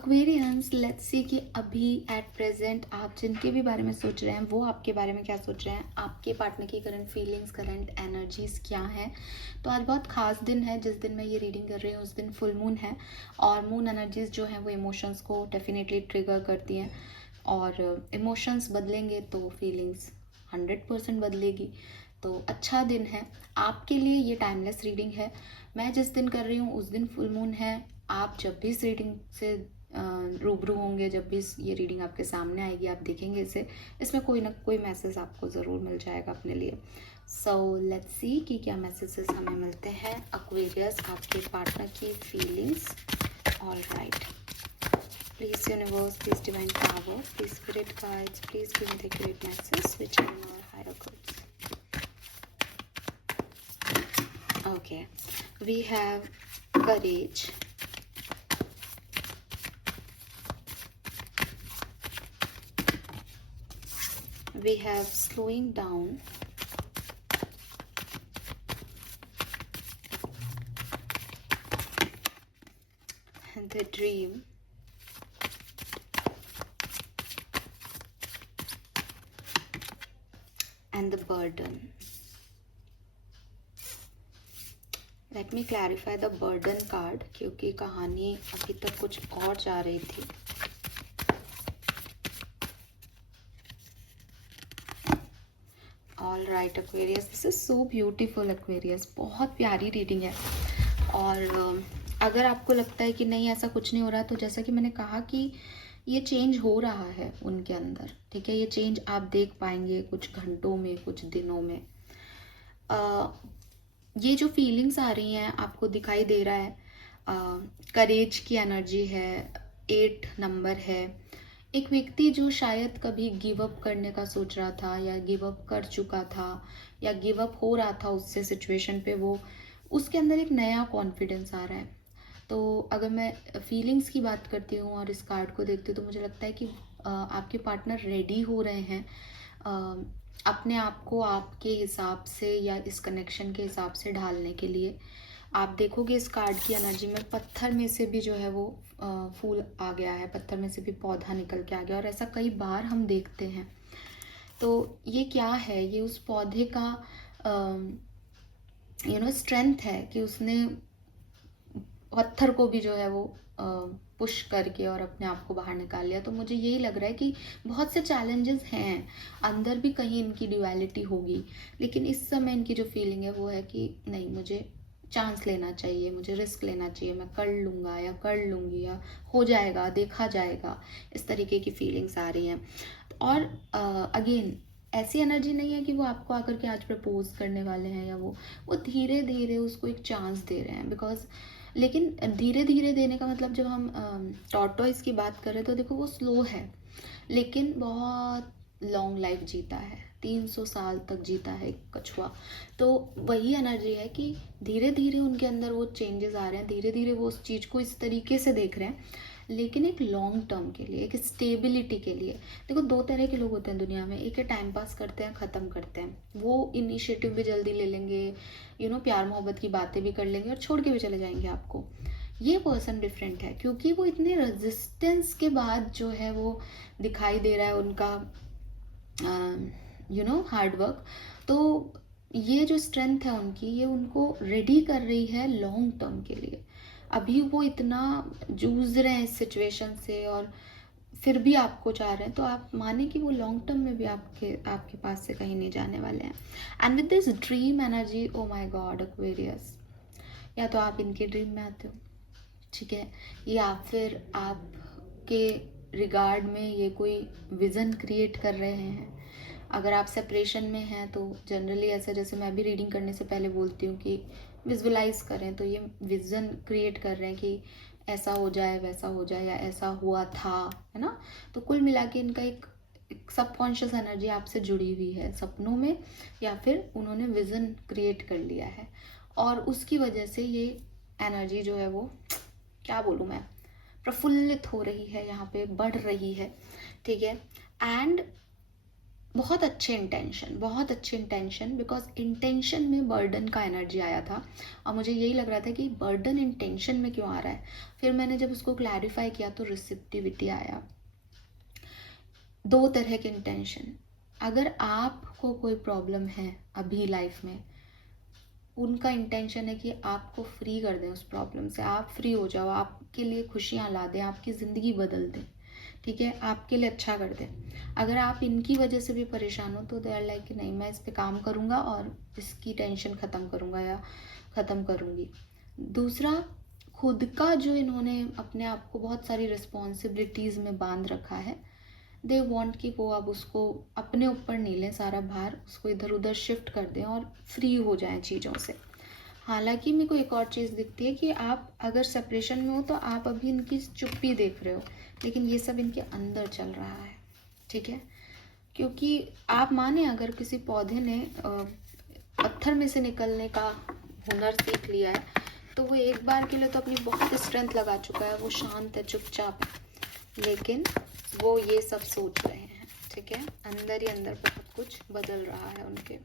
Aquarians, let's see कि अभी at present आप जिनके भी बारे में सोच रहे हैं वो आपके बारे में क्या सोच रहे हैं, आपके पार्टनर की करंट फीलिंग्स, करंट एनर्जीज क्या हैं। तो आज बहुत खास दिन है, जिस दिन मैं ये रीडिंग कर रही हूँ उस दिन फुल मून है। और मून एनर्जीज जो हैं वो इमोशंस को डेफिनेटली ट्रिगर करती हैं, और इमोशंस बदलेंगे तो फीलिंग्स 100% बदलेगी। तो अच्छा दिन है आपके लिए, ये टाइमलेस रीडिंग है। मैं जिस दिन कर रही हूँ उस दिन फुल मून है। आप जब भी इस रीडिंग से रूबरू होंगे, जब भी ये रीडिंग आपके सामने आएगी, आप देखेंगे इसे, इसमें कोई ना कोई मैसेज आपको ज़रूर मिल जाएगा अपने लिए। सो लेट्स सी कि क्या मैसेजेस हमें मिलते हैं एक्वेरियस, आपके पार्टनर की feelings. All right, please universe, please divine power, please spirit guides, please give me the great message which are in our higher goods. Okay, we have courage, we have slowing down, and the dream, and the burden. Let me clarify the burden card, क्योंकि कहानी अभी तक कुछ और जा रही थी. All right Aquarius, this is so beautiful Aquarius, बहुत प्यारी रीडिंग है। और अगर आपको लगता है कि नहीं ऐसा कुछ नहीं हो रहा, तो जैसा कि मैंने कहा कि ये चेंज हो रहा है उनके अंदर, ठीक है। ये चेंज आप देख पाएंगे कुछ घंटों में, कुछ दिनों में। ये जो फीलिंग्स आ रही हैं आपको दिखाई दे रहा है, करेज की एनर्जी है, 8 नंबर है। एक व्यक्ति जो शायद कभी गिव अप करने का सोच रहा था, या गिव अप कर चुका था, या गिव अप हो रहा था उससे सिचुएशन पे, वो उसके अंदर एक नया कॉन्फिडेंस आ रहा है। तो अगर मैं फीलिंग्स की बात करती हूँ और इस कार्ड को देखती हूँ, तो मुझे लगता है कि आपके पार्टनर रेडी हो रहे हैं अपने आप को आपके हिसाब से या इस कनेक्शन के हिसाब से ढालने के लिए। आप देखोगे इस कार्ड की एनर्जी में पत्थर में से भी जो है वो फूल आ गया है, पत्थर में से भी पौधा निकल के आ गया, और ऐसा कई बार हम देखते हैं। तो ये क्या है, ये उस पौधे का स्ट्रेंथ है कि उसने पत्थर को भी जो है वो पुश करके और अपने आप को बाहर निकाल लिया। तो मुझे यही लग रहा है कि बहुत से चैलेंजेस हैं, अंदर भी कहीं इनकी ड्यूअलिटी होगी, लेकिन इस समय इनकी जो फीलिंग है वो है कि नहीं, मुझे चांस लेना चाहिए, मुझे रिस्क लेना चाहिए, मैं कर लूँगा या कर लूँगी, या हो जाएगा, देखा जाएगा, इस तरीके की फीलिंग्स आ रही हैं। और अगेन ऐसी एनर्जी नहीं है कि वो आपको आकर के आज प्रपोज करने वाले हैं, या वो धीरे धीरे उसको एक चांस दे रहे हैं। बिकॉज लेकिन धीरे धीरे देने का मतलब, जब हम टॉर्टोइस की बात कर रहे हैं तो देखो वो स्लो है, लेकिन बहुत लॉन्ग लाइफ जीता है, 300 साल तक जीता है एक कछुआ। तो वही एनर्जी है कि धीरे धीरे उनके अंदर वो चेंजेस आ रहे हैं, धीरे धीरे वो उस चीज़ को इस तरीके से देख रहे हैं, लेकिन एक लॉन्ग टर्म के लिए, एक स्टेबिलिटी के लिए। देखो 2 तरह के लोग होते हैं दुनिया में, एक है टाइम पास करते हैं, ख़त्म करते हैं, वो इनिशिएटिव भी जल्दी ले लेंगे, प्यार मोहब्बत की बातें भी कर लेंगे और छोड़ के भी चले जाएंगे आपको। ये पर्सन डिफरेंट है, क्योंकि वो इतने रेजिस्टेंस के बाद जो है वो दिखाई दे रहा है उनका हार्ड वर्क। तो ये जो स्ट्रेंथ है उनकी, ये उनको रेडी कर रही है लॉन्ग टर्म के लिए। अभी वो इतना जूझ रहे हैं इस सिचुएशन से, और फिर भी आपको चाह रहे हैं, तो आप माने कि वो लॉन्ग टर्म में भी आपके पास से कहीं नहीं जाने वाले हैं। And with this dream energy, oh my God Aquarius, या तो आप इनके ड्रीम में आते हो, ठीक है, या फिर आपके रिगार्ड में ये कोई विज़न क्रिएट कर रहे हैं। अगर आप सेपरेशन में हैं तो जनरली ऐसा, जैसे मैं भी रीडिंग करने से पहले बोलती हूँ कि विजुअलाइज करें, तो ये विज़न क्रिएट कर रहे हैं कि ऐसा हो जाए, वैसा हो जाए, या ऐसा हुआ था, है ना। तो कुल मिला के इनका एक सबकॉन्शियस एनर्जी आपसे जुड़ी हुई है सपनों में, या फिर उन्होंने विज़न क्रिएट कर लिया है, और उसकी वजह से ये एनर्जी जो है वो, क्या बोलूँ मैं, प्रफुल्लित हो रही है, यहाँ पे बढ़ रही है, ठीक है। एंड बहुत अच्छे इंटेंशन, बिकॉज इंटेंशन में बर्डन का एनर्जी आया था और मुझे यही लग रहा था कि बर्डन इंटेंशन में क्यों आ रहा है। फिर मैंने जब उसको क्लैरिफाई किया तो रिसिप्टिविटी आया। दो तरह के इंटेंशन, अगर आपको कोई प्रॉब्लम है अभी लाइफ में, उनका इंटेंशन है कि आपको फ्री कर दें उस प्रॉब्लम से, आप फ्री हो जाओ, आपके लिए खुशियाँ ला दें, आपकी ज़िंदगी बदल दें, ठीक है, आपके लिए अच्छा कर दें। अगर आप इनकी वजह से भी परेशान हो तो दे आर लाइक कि नहीं, मैं इस पे काम करूँगा और इसकी टेंशन ख़त्म करूँगा या ख़त्म करूँगी। दूसरा, खुद का जो इन्होंने अपने आप को बहुत सारी रिस्पॉन्सिबिलिटीज़ में बांध रखा है, दे वॉन्ट कि वो अब उसको अपने ऊपर नहीं लें सारा भार, उसको इधर उधर शिफ्ट कर दें और फ्री हो जाएं चीज़ों से। हालांकि मेरे को एक और चीज़ दिखती है कि आप अगर सेपरेशन में हो तो आप अभी इनकी चुप्पी देख रहे हो, लेकिन ये सब इनके अंदर चल रहा है, ठीक है। क्योंकि आप माने अगर किसी पौधे ने पत्थर में से निकलने का हुनर सीख लिया है तो वो एक बार के लिए तो अपनी बहुत स्ट्रेंथ लगा चुका है, वो शांत है, चुपचाप है, लेकिन वो ये सब सोच रहे हैं, ठीक है, अंदर ही अंदर बहुत कुछ बदल रहा है उनके।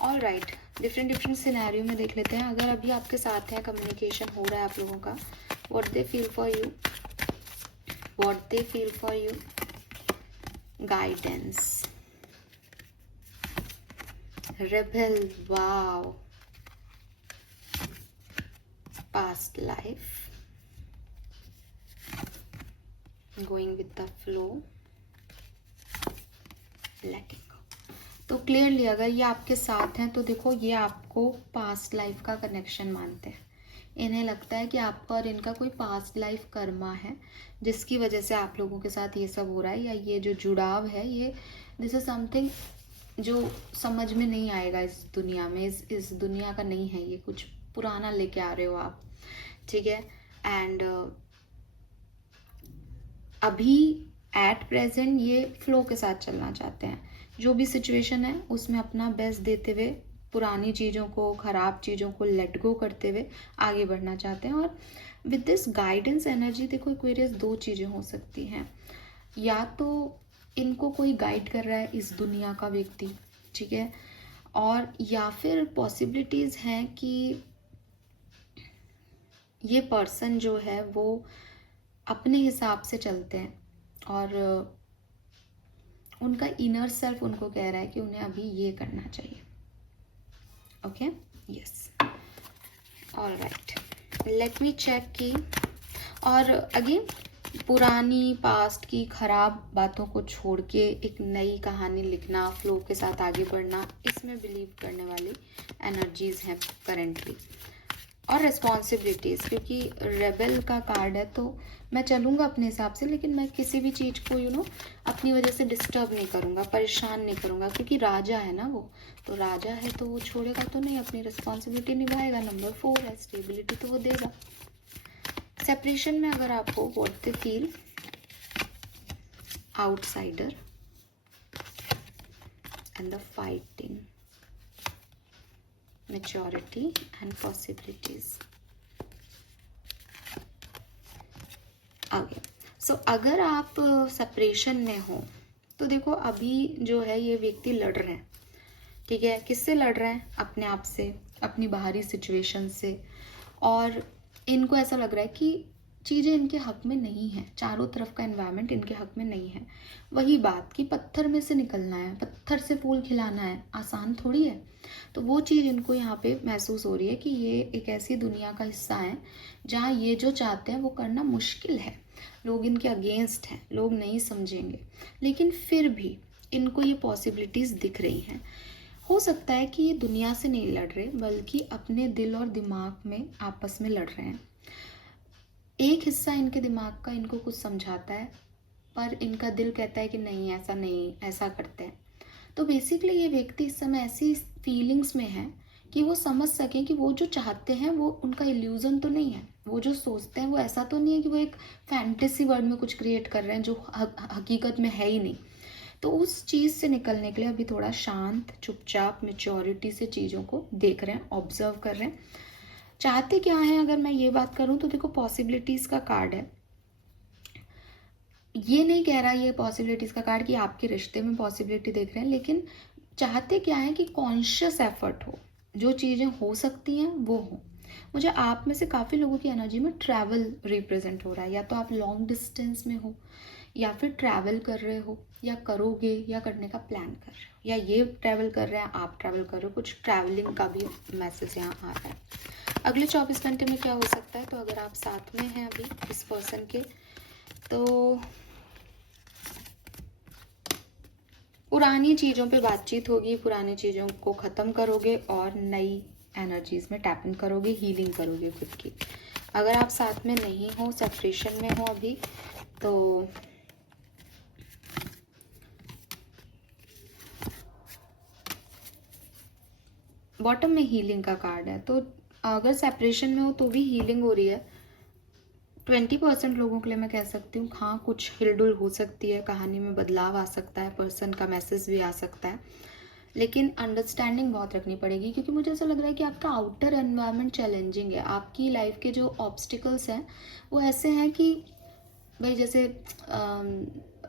ऑल राइट, डिफरेंट सिनेरियो में देख लेते हैं। अगर अभी आपके साथ है, कम्युनिकेशन हो रहा है आप लोगों का, what they feel for you, guidance, rebel, wow, past life, going with the flow, letting go। तो क्लियरली अगर ये आपके साथ हैं तो देखो ये आपको पास्ट लाइफ का कनेक्शन मानते हैं। इन्हें लगता है कि आपका और इनका कोई पास्ट लाइफ कर्मा है जिसकी वजह से आप लोगों के साथ ये सब हो रहा है, या ये जो जुड़ाव है, ये दिस इज समथिंग जो समझ में नहीं आएगा इस दुनिया में, इस दुनिया का नहीं है, ये कुछ पुराना लेके आ रहे हो आप, ठीक है। एंड अभी एट प्रेजेंट ये फ्लो के साथ चलना चाहते हैं, जो भी सिचुएशन है उसमें अपना बेस्ट देते हुए, पुरानी चीज़ों को, ख़राब चीज़ों को लेट गो करते हुए आगे बढ़ना चाहते हैं। और विद दिस गाइडेंस एनर्जी, देखो एक्वेरियस, दो चीज़ें हो सकती हैं, या तो इनको कोई गाइड कर रहा है इस दुनिया का व्यक्ति, ठीक है, और या फिर पॉसिबिलिटीज़ हैं कि ये पर्सन जो है वो अपने हिसाब से चलते हैं और उनका इनर सेल्फ उनको कह रहा है कि उन्हें अभी ये करना चाहिए। Okay, yes, all right, let me check की। और अगेन, पुरानी पास्ट की खराब बातों को छोड़ के एक नई कहानी लिखना, फ्लो के साथ आगे बढ़ना, इसमें बिलीव करने वाली एनर्जीज हैं करेंटली। और रिस्पॉन्सिबिलिटीज़, क्योंकि रेबल का कार्ड है तो मैं चलूँगा अपने हिसाब से, लेकिन मैं किसी भी चीज़ को अपनी वजह से डिस्टर्ब नहीं करूँगा, परेशान नहीं करूँगा, क्योंकि राजा है ना वो, तो राजा है तो वो छोड़ेगा तो नहीं, अपनी रिस्पॉन्सिबिलिटी निभाएगा। नंबर 4 है स्टेबिलिटी, तो वो देगा। सेपरेशन में अगर आपको what they feel, outsider and the fighting, maturity and possibilities। आगे, सो अगर आप सेपरेशन में हो तो देखो अभी जो है ये व्यक्ति लड़ रहे हैं, ठीक है, किससे लड़ रहे हैं? अपने आप से, अपनी बाहरी सिचुएशन से, और इनको ऐसा लग रहा है कि चीज़ें इनके हक में नहीं है, चारों तरफ का एनवायरनमेंट इनके हक में नहीं है। वही बात कि पत्थर में से निकलना है, पत्थर से फूल खिलाना है, आसान थोड़ी है। तो वो चीज़ इनको यहाँ पे महसूस हो रही है कि ये एक ऐसी दुनिया का हिस्सा है जहाँ ये जो चाहते हैं वो करना मुश्किल है, लोग इनके अगेंस्ट हैं, लोग नहीं समझेंगे, लेकिन फिर भी इनको ये पॉसिबिलिटीज़ दिख रही हैं। हो सकता है कि ये दुनिया से नहीं लड़ रहे, बल्कि अपने दिल और दिमाग में आपस में लड़ रहे हैं। एक हिस्सा इनके दिमाग का इनको कुछ समझाता है, पर इनका दिल कहता है कि नहीं, ऐसा नहीं, ऐसा करते हैं। तो बेसिकली ये व्यक्ति इस समय ऐसी फीलिंग्स में है कि वो समझ सकें कि वो जो चाहते हैं वो उनका इल्यूजन तो नहीं है, वो जो सोचते हैं वो ऐसा तो नहीं है कि वो एक फैंटेसी वर्ल्ड में कुछ क्रिएट कर रहे हैं जो हकीकत में है ही नहीं। तो उस चीज़ से निकलने के लिए अभी थोड़ा शांत, चुपचाप, मेच्योरिटी से चीज़ों को देख रहे हैं, ऑब्जर्व कर रहे हैं। चाहते क्या हैं, अगर मैं ये बात करूं तो देखो पॉसिबिलिटीज़ का कार्ड है। ये नहीं कह रहा ये पॉसिबिलिटीज़ का कार्ड कि आपके रिश्ते में पॉसिबिलिटी देख रहे हैं, लेकिन चाहते क्या है कि कॉन्शियस एफर्ट हो, जो चीज़ें हो सकती हैं वो हो। मुझे आप में से काफ़ी लोगों की एनर्जी में ट्रैवल रिप्रेजेंट हो रहा है, या तो आप लॉन्ग डिस्टेंस में हो, या फिर ट्रैवल कर रहे हो, या करोगे, या करने का प्लान कर रहे हो, या ये ट्रैवल कर रहे हैं, आप ट्रैवल कर रहे हो, कुछ ट्रैवलिंग का भी मैसेज यहाँ आ रहा है। अगले 24 घंटे में क्या हो सकता है, तो अगर आप साथ में हैं अभी इस पर्सन के, तो पुरानी चीज़ों पे बातचीत होगी, पुरानी चीज़ों को ख़त्म करोगे और नई एनर्जीज़ में टैप इन करोगे, हीलिंग करोगे खुद की। अगर आप साथ में नहीं हो, सेपरेशन में हो अभी, तो बॉटम में हीलिंग का कार्ड है। तो अगर सेपरेशन में हो तो भी हीलिंग हो रही है। 20% लोगों के लिए मैं कह सकती हूँ, हाँ कुछ हिलडुल हो सकती है, कहानी में बदलाव आ सकता है, पर्सन का मैसेज भी आ सकता है, लेकिन अंडरस्टैंडिंग बहुत रखनी पड़ेगी, क्योंकि मुझे ऐसा लग रहा है कि आपका आउटर एनवायरनमेंट चैलेंजिंग है। आपकी लाइफ के जो ऑब्स्टिकल्स हैं वो ऐसे हैं कि भाई, जैसे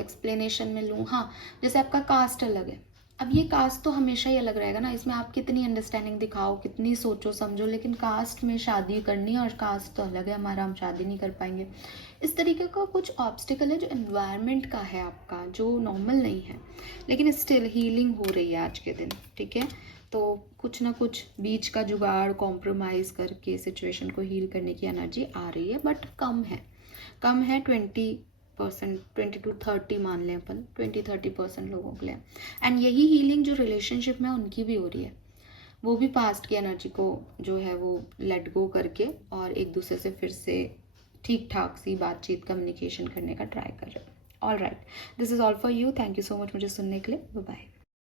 एक्सप्लेनेशन में लूँ, हाँ जैसे आपका कास्ट अलग है। अब ये कास्ट तो हमेशा ही अलग रहेगा ना, इसमें आप कितनी अंडरस्टैंडिंग दिखाओ, कितनी सोचो समझो, लेकिन कास्ट में शादी करनी है और कास्ट तो अलग है हमारा, हम शादी नहीं कर पाएंगे। इस तरीके का कुछ ऑब्स्टिकल है जो एनवायरनमेंट का है आपका, जो नॉर्मल नहीं है, लेकिन स्टिल हीलिंग हो रही है आज के दिन, ठीक है। तो कुछ ना कुछ बीच का जुगाड़, कॉम्प्रोमाइज़ करके सिचुएशन को हील करने की एनर्जी आ रही है, बट कम है, कम है। 20%, 20 to 30 मान लें अपन, 20-30% लोगों के लिए। एंड यही हीलिंग जो रिलेशनशिप में उनकी भी हो रही है, वो भी पास्ट की एनर्जी को जो है वो लेट गो करके और एक दूसरे से फिर से ठीक ठाक सी बातचीत, कम्युनिकेशन करने का ट्राई कर रहे हैं। All right, this is all for you. Thank you so much मुझे सुनने के लिए। Bye bye.